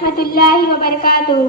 रहमतुल्लाहि व बरकातुहू।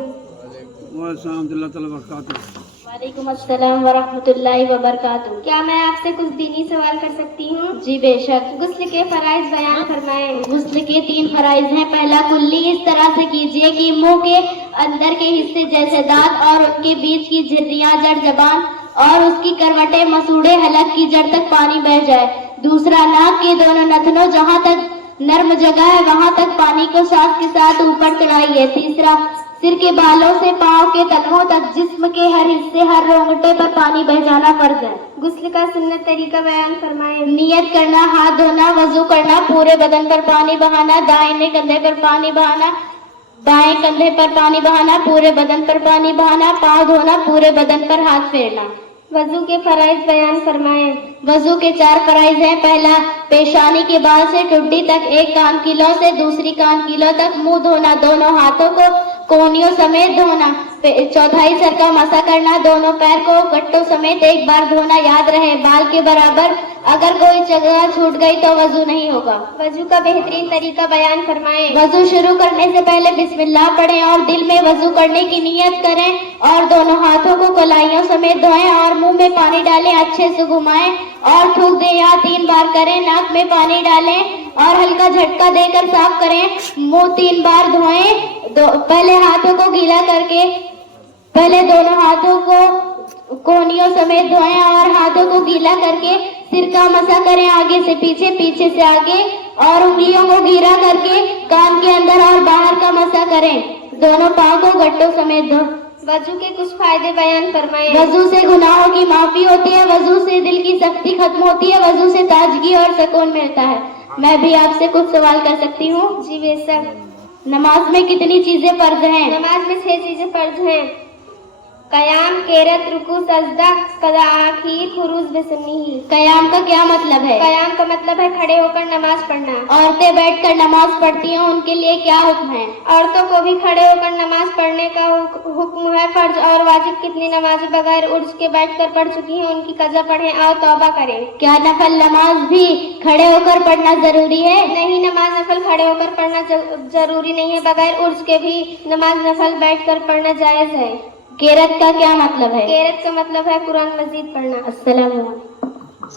वालेकुम अस्सलाम व रहमतुल्लाहि व बरकातुहू। क्या मैं आपसे कुछ दीनी सवाल कर सकती हूँ? जी बेशक। गुस्ल के फराइज बयान फरमाएं। गुस्ल के 3 फराइज हैं। पहला, कुल्ली इस तरह से कीजिए कि मुंह के अंदर के हिस्से जैसे दांत और उनके बीच की झिर्रियां, जड़ जबान और उसकी करवटें, मसूड़े हलक की जड़ तक पानी बह जाए। दूसरा, नाक के दोनों नथनों जहां तक नर्म जगह है वहां तक पानी को सांस के साथ ऊपर चढ़ाइए। तीसरा, सिर के बालों से पांव के तलवों तक जिस्म के हर हिस्से, हर रोंगटे पर पानी बह जाना फर्ज है। गुस्ल का सुन्नत तरीका बयान फरमाएं। नियत करना, हाथ धोना, वजू करना, पूरे बदन पर पानी बहाना, दाहिने कंधे पर पानी बहाना, बाएं कंधे पर पानी बहाना, पूरे बदन पर पानी बहाना, पाँव धोना, पूरे बदन पर हाथ फेरना। वजू के फराइज बयान फरमाएं। वजू के 4 फराइज हैं। पहला, पेशानी के बाल से टुड्डी तक, एक कान की लौ से दूसरी कान की लौ तक मुंह धोना, दोनों हाथों को कोहनियों समेत धोना। चौथाई, सर का मसा करना, दोनों पैर को गट्टों समेत एक बार धोना। याद रहे, बाल के बराबर अगर कोई जगह छूट गई तो वजू नहीं होगा। वजू का बेहतरीन तरीका बयान फरमाएं। वजू शुरू करने से पहले बिस्मिल्लाह पढ़ें और दिल में वजू करने की नियत करें और दोनों हाथों को कलाइयों समेत धोएं और मुंह में पानी डालें, अच्छे से घुमाएं और थूक दें या 3 बार करें। नाक में पानी डालें और हल्का झटका देकर साफ करें। मुंह 3 बार धोएं। पहले हाथों को गीला करके, पहले दोनों हाथों को कोहनियों समेत धोएं और हाथों को गीला करके सिर का मसा करें, आगे से पीछे, पीछे से आगे, और उंगलियों को गीला करके कान के अंदर और बाहर का मसा करें। दोनों पांव को गट्टों समेत धो। वजू के कुछ फायदे बयान फरमाएं। वजू से गुनाहों की माफी होती है, वजू से दिल की सख्ती खत्म होती है, वजू से ताजगी और सुकून मिलता है। मैं भी आपसे कुछ सवाल कर सकती हूँ? जी बेशक। नमाज में कितनी चीजें फर्ज हैं? नमाज में 6 चीजें फर्ज हैं। कयाम, केरत, रुकू, सजदा, कदा आखिर, खुरूज बेसुन्नी। कयाम का क्या मतलब है? कयाम का मतलब है खड़े होकर नमाज पढ़ना। औरतें बैठकर नमाज पढ़ती हैं, उनके लिए क्या हुक्म है? औरतों को भी खड़े होकर नमाज पढ़ने का हुक्म है। फर्ज और वाजिब कितनी नमाजें बगैर उर्ज के बैठकर पढ़ चुकी हैं, उनकी कज़ा पढ़ें और तौबा करें। क्या नफल नमाज भी खड़े होकर पढ़ना जरूरी है? नहीं, नमाज नफल खड़े होकर पढ़ना जरूरी नहीं है। बगैर उर्ज के भी नमाज नफल बैठकर पढ़ना जायज है। केरत का क्या मतलब है? केरत का मतलब है कुरान मजीद पढ़ना। अस्सलाम वालेकुम।